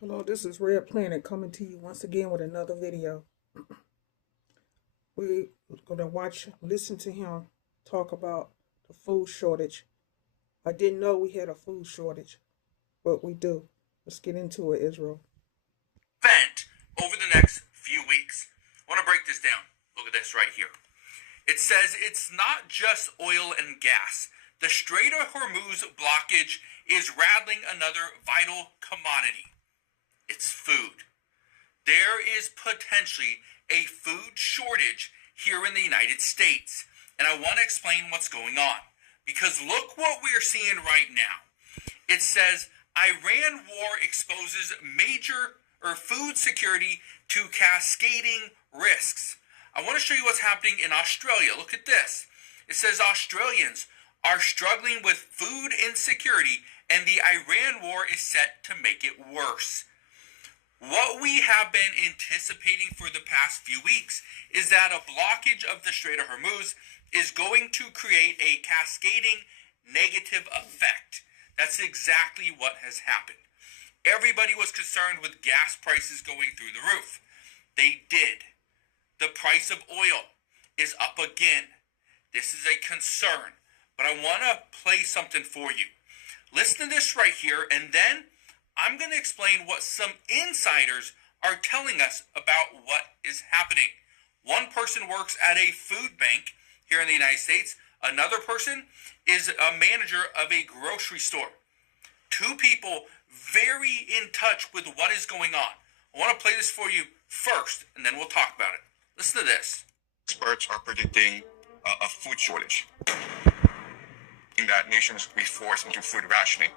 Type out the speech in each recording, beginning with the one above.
Hello, this is Red Planet coming to you once again with another video. We're going to listen to him talk about the food shortage. I didn't know we had a food shortage, but we do. Let's get into it, Israel. Event over the next few weeks. I want to break this down. Look at this right here. It says it's not just oil and gas. The Strait of Hormuz blockage is rattling another vital commodity. It's food. There is potentially a food shortage here in the United States. And I want to explain what's going on. Because look what we're seeing right now. It says Iran war exposes major food security to cascading risks. I want to show you what's happening in Australia. Look at this. It says Australians are struggling with food insecurity and the Iran war is set to make it worse. What we have been anticipating for the past few weeks is that a blockage of the Strait of Hormuz is going to create a cascading negative effect. That's exactly what has happened. Everybody was concerned with gas prices going through the roof. They did. The price of oil is up again. This is a concern, but I want to play something for you. Listen to this right here, and then I'm going to explain what some insiders are telling us about what is happening. One person works at a food bank here in the United States. Another person is a manager of a grocery store. Two people very in touch with what is going on. I want to play this for you first, and then we'll talk about it. Listen to this. Experts are predicting a food shortage, in that nations will be forced into food rationing.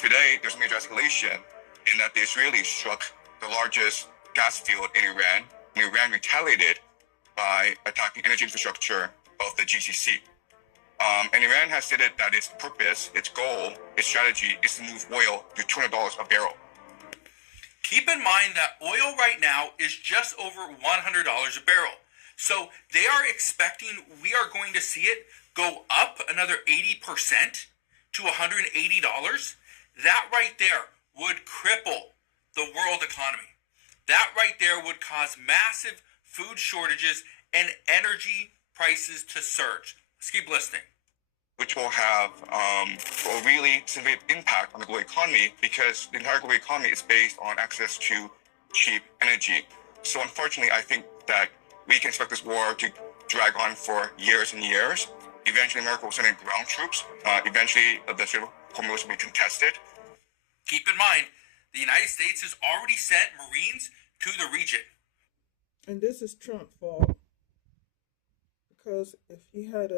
Today, there's major escalation in that the Israelis struck the largest gas field in Iran, and Iran retaliated by attacking energy infrastructure of the GCC. And Iran has stated that its purpose, its goal, its strategy is to move oil to $200 a barrel. Keep in mind that oil right now is just over $100 a barrel. So they are expecting we are going to see it go up another 80% to $180. That right there would cripple the world economy. That right there would cause massive food shortages and energy prices to surge. Let's keep listening. Which will have a really significant impact on the global economy, because the entire global economy is based on access to cheap energy. So unfortunately, I think that we can expect this war to drag on for years and years. Eventually, America will send in ground troops. Eventually, the Strait of Hormuz will be contested. Keep in mind, the United States has already sent Marines to the region. And this is Trump's fault. Because if he had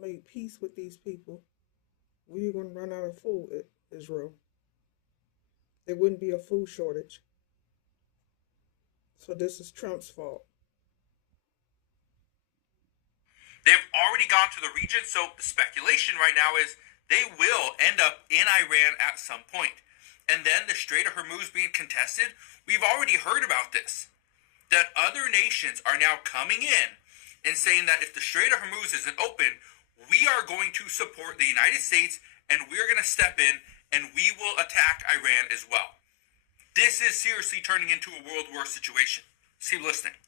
made peace with these people, we wouldn't run out of food in Israel. There wouldn't be a food shortage. So this is Trump's fault. They've already gone to the region, so the speculation right now is they will end up in Iran at some point. And then the Strait of Hormuz being contested, we've already heard about this. That other nations are now coming in and saying that if the Strait of Hormuz isn't open, we are going to support the United States and we're going to step in and we will attack Iran as well. This is seriously turning into a world war situation. Keep listening.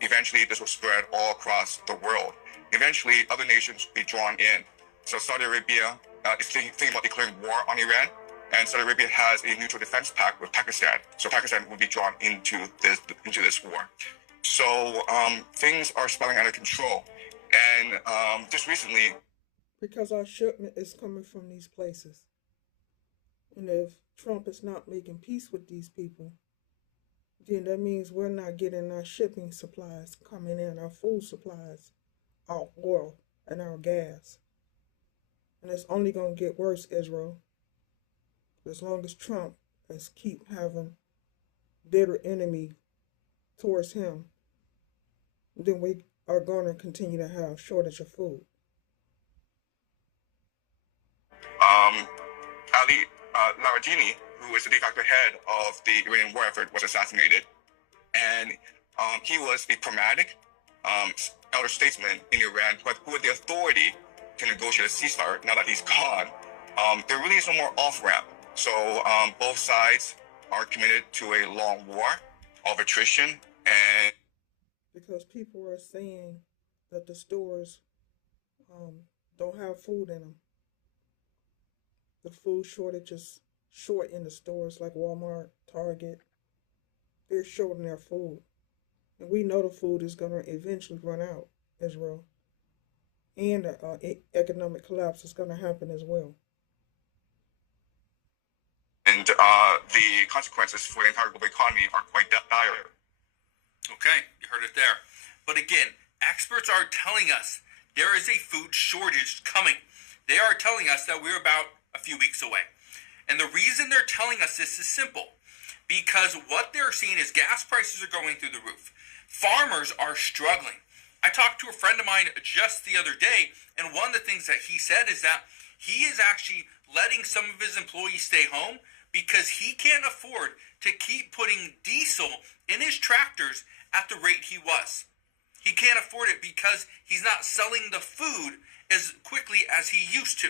Eventually, this will spread all across the world. Eventually, other nations will be drawn in. So Saudi Arabia is thinking about declaring war on Iran, and Saudi Arabia has a mutual defense pact with Pakistan. So Pakistan will be drawn into this war. So things are spiraling out of control. And just recently, because our shipment is coming from these places. And if Trump is not making peace with these people, then that means we're not getting our shipping supplies coming in, our food supplies, our oil, and our gas. And it's only going to get worse, Israel. As long as Trump is keep having bitter enemy towards him, then we are going to continue to have shortage of food. Ali Larijani, who was the de facto head of the Iranian war effort, was assassinated. And he was a pragmatic elder statesman in Iran who had the authority to negotiate a ceasefire. Now that he's gone, there really is no more off-ramp. So both sides are committed to a long war of attrition, and because people are saying that the stores don't have food in them. The food shortage is short in the stores like Walmart, Target. They're short in their food. And we know the food is going to eventually run out, Israel. And economic collapse is going to happen as well. and the consequences for the entire global economy are quite dire. Okay, you heard it there. But again, experts are telling us there is a food shortage coming. They are telling us that we're about a few weeks away. And the reason they're telling us this is simple. Because what they're seeing is gas prices are going through the roof. Farmers are struggling. I talked to a friend of mine just the other day, and one of the things that he said is that he is actually letting some of his employees stay home because he can't afford to keep putting diesel in his tractors at the rate he was. He can't afford it because he's not selling the food as quickly as he used to.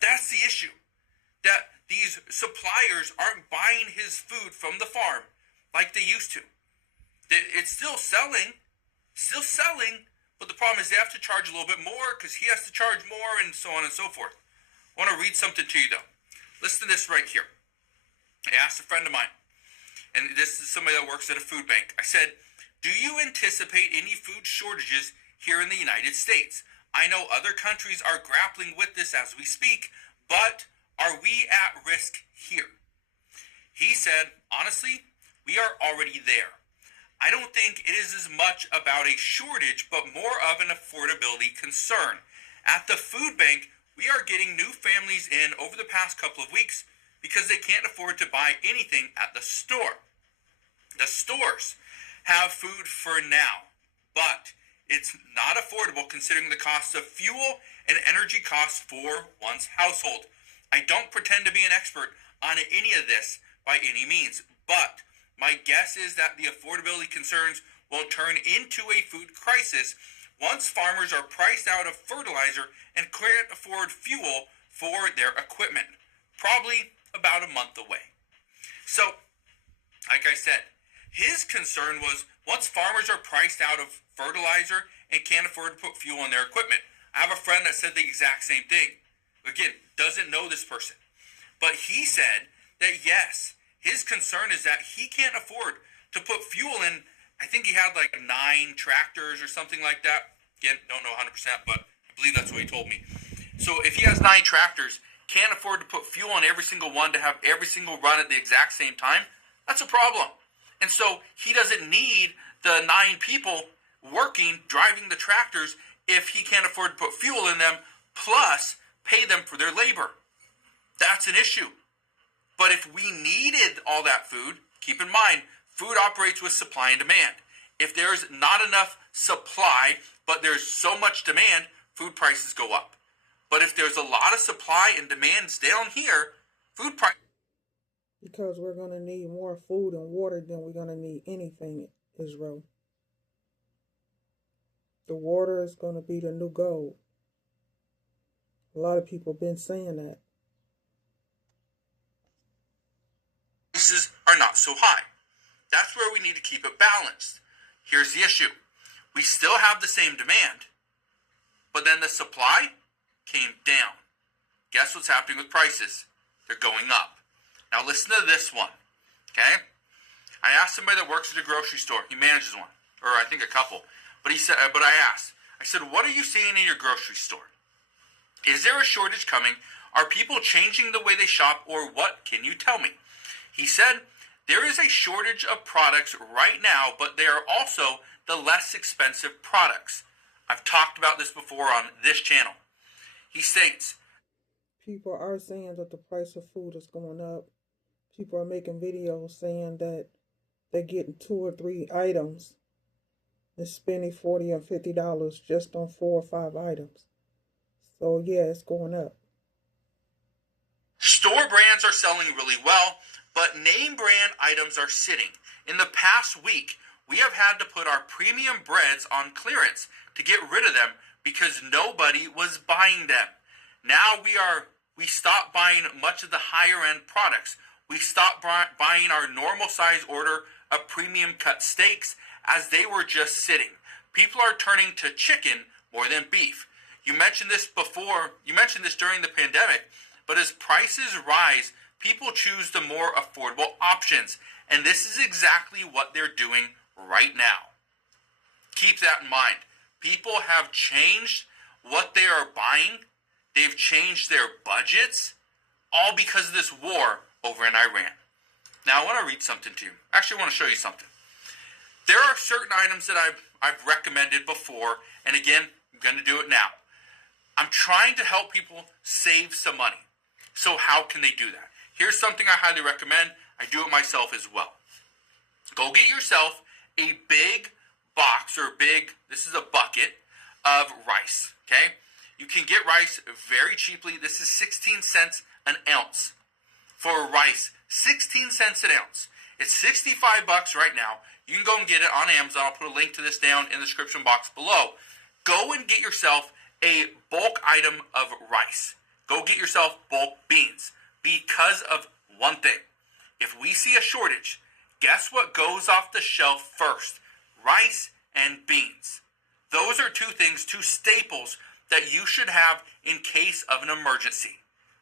That's the issue. That these suppliers aren't buying his food from the farm like they used to. It's still selling, but the problem is they have to charge a little bit more because he has to charge more and so on and so forth. I want to read something to you though. Listen to this right here. I asked a friend of mine, and this is somebody that works at a food bank. I said, do you anticipate any food shortages here in the United States? I know other countries are grappling with this as we speak, but are we at risk here? He said, honestly, we are already there. I don't think it is as much about a shortage, but more of an affordability concern. At the food bank, we are getting new families in over the past couple of weeks because they can't afford to buy anything at the store. The stores have food for now, but it's not affordable considering the cost of fuel and energy costs for one's household. I don't pretend to be an expert on any of this by any means, but my guess is that the affordability concerns will turn into a food crisis once farmers are priced out of fertilizer and can't afford fuel for their equipment. Probably about a month away. So, like I said, his concern was once farmers are priced out of fertilizer and can't afford to put fuel in their equipment. I have a friend that said the exact same thing. Again, doesn't know this person. But he said that yes, his concern is that he can't afford to put fuel in. I think he had like 9 tractors or something like that. Again, don't know 100%, but I believe that's what he told me. So if he has 9 tractors, can't afford to put fuel on every single one to have every single run at the exact same time, that's a problem. And so he doesn't need the 9 people working, driving the tractors if he can't afford to put fuel in them, plus pay them for their labor. That's an issue. But if we needed all that food, keep in mind, food operates with supply and demand. If there's not enough supply, but there's so much demand, food prices go up. But if there's a lot of supply and demands down here, food prices... Because we're going to need more food and water than we're going to need anything, Israel. The water is going to be the new gold. A lot of people have been saying that. Prices are not so high. That's where we need to keep it balanced. Here's the issue. We still have the same demand, but then the supply came down. Guess what's happening with prices? They're going up. Now listen to this one, okay? I asked somebody that works at a grocery store. He manages one, or I think a couple. But I said, what are you seeing in your grocery store? Is there a shortage coming? Are people changing the way they shop, or what can you tell me? He said, there is a shortage of products right now, but they are also the less expensive products. I've talked about this before on this channel. He states, people are saying that the price of food is going up. People are making videos saying that they're getting 2 or 3 items and spending $40 or $50 just on 4 or 5 items. So yeah, it's going up. Store brands are selling really well, but name brand items are sitting. In the past week, we have had to put our premium breads on clearance to get rid of them because nobody was buying them. Now we stopped buying much of the higher end products. We stopped buying our normal size order of premium cut steaks as they were just sitting. People are turning to chicken more than beef. You mentioned this during the pandemic, but as prices rise, people choose the more affordable options. And this is exactly what they're doing right now. Keep that in mind. People have changed what they are buying. They've changed their budgets, all because of this war over in Iran. Now, I want to read something to you. Actually, I want to show you something. There are certain items that I've recommended before, and again, I'm going to do it now. I'm trying to help people save some money. So how can they do that? Here's something I highly recommend. I do it myself as well. Go get yourself a big box, or this is a bucket of rice, okay? You can get rice very cheaply. This is 16 cents an ounce. For rice, 16 cents an ounce. It's $65 right now. You can go and get it on Amazon. I'll put a link to this down in the description box below. Go and get yourself a bulk item of rice. Go get yourself bulk beans. Because of one thing. If we see a shortage, guess what goes off the shelf first? Rice and beans. Those are two staples that you should have in case of an emergency.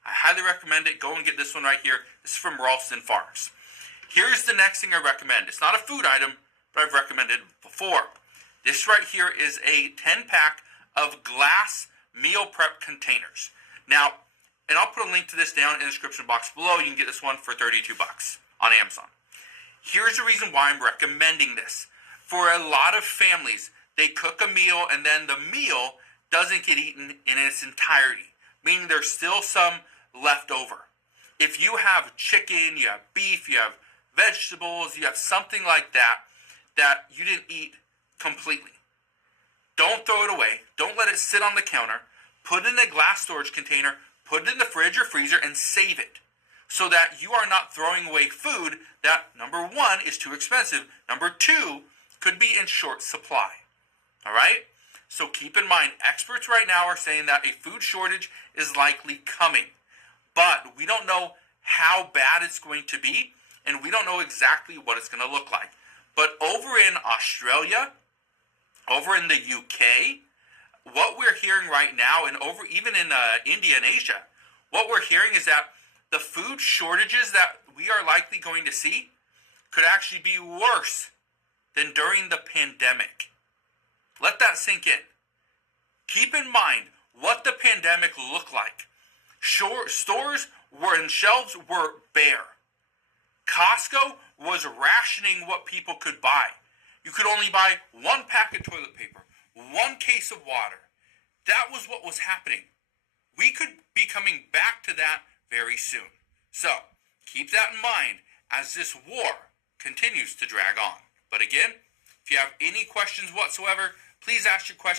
I highly recommend it. Go and get this one right here. This is from Ralston Farms. Here's the next thing I recommend. It's not a food item, but I've recommended it before. This right here is a 10-pack of glass meal prep containers. Now, and I'll put a link to this down in the description box below. You can get this one for $32 on Amazon. Here's the reason why I'm recommending this. For a lot of families, they cook a meal and then the meal doesn't get eaten in its entirety, meaning there's still some left over. If you have chicken, you have beef, you have vegetables, you have something like that you didn't eat completely, don't throw it away. Don't let it sit on the counter. Put it in a glass storage container, put it in the fridge or freezer, and save it so that you are not throwing away food that, number one, is too expensive. Number two, could be in short supply. All right? So keep in mind, experts right now are saying that a food shortage is likely coming. But we don't know how bad it's going to be, and we don't know exactly what it's going to look like. But over in Australia, over in the UK, what we're hearing right now, and over even in India and Asia, what we're hearing is that the food shortages that we are likely going to see could actually be worse than during the pandemic. Let that sink in. Keep in mind what the pandemic looked like. Stores and shelves were bare. Costco was rationing what people could buy. You could only buy one pack of toilet paper, one case of water. That was what was happening. We could be coming back to that very soon. So, keep that in mind as this war continues to drag on. But again, if you have any questions whatsoever, please ask your questions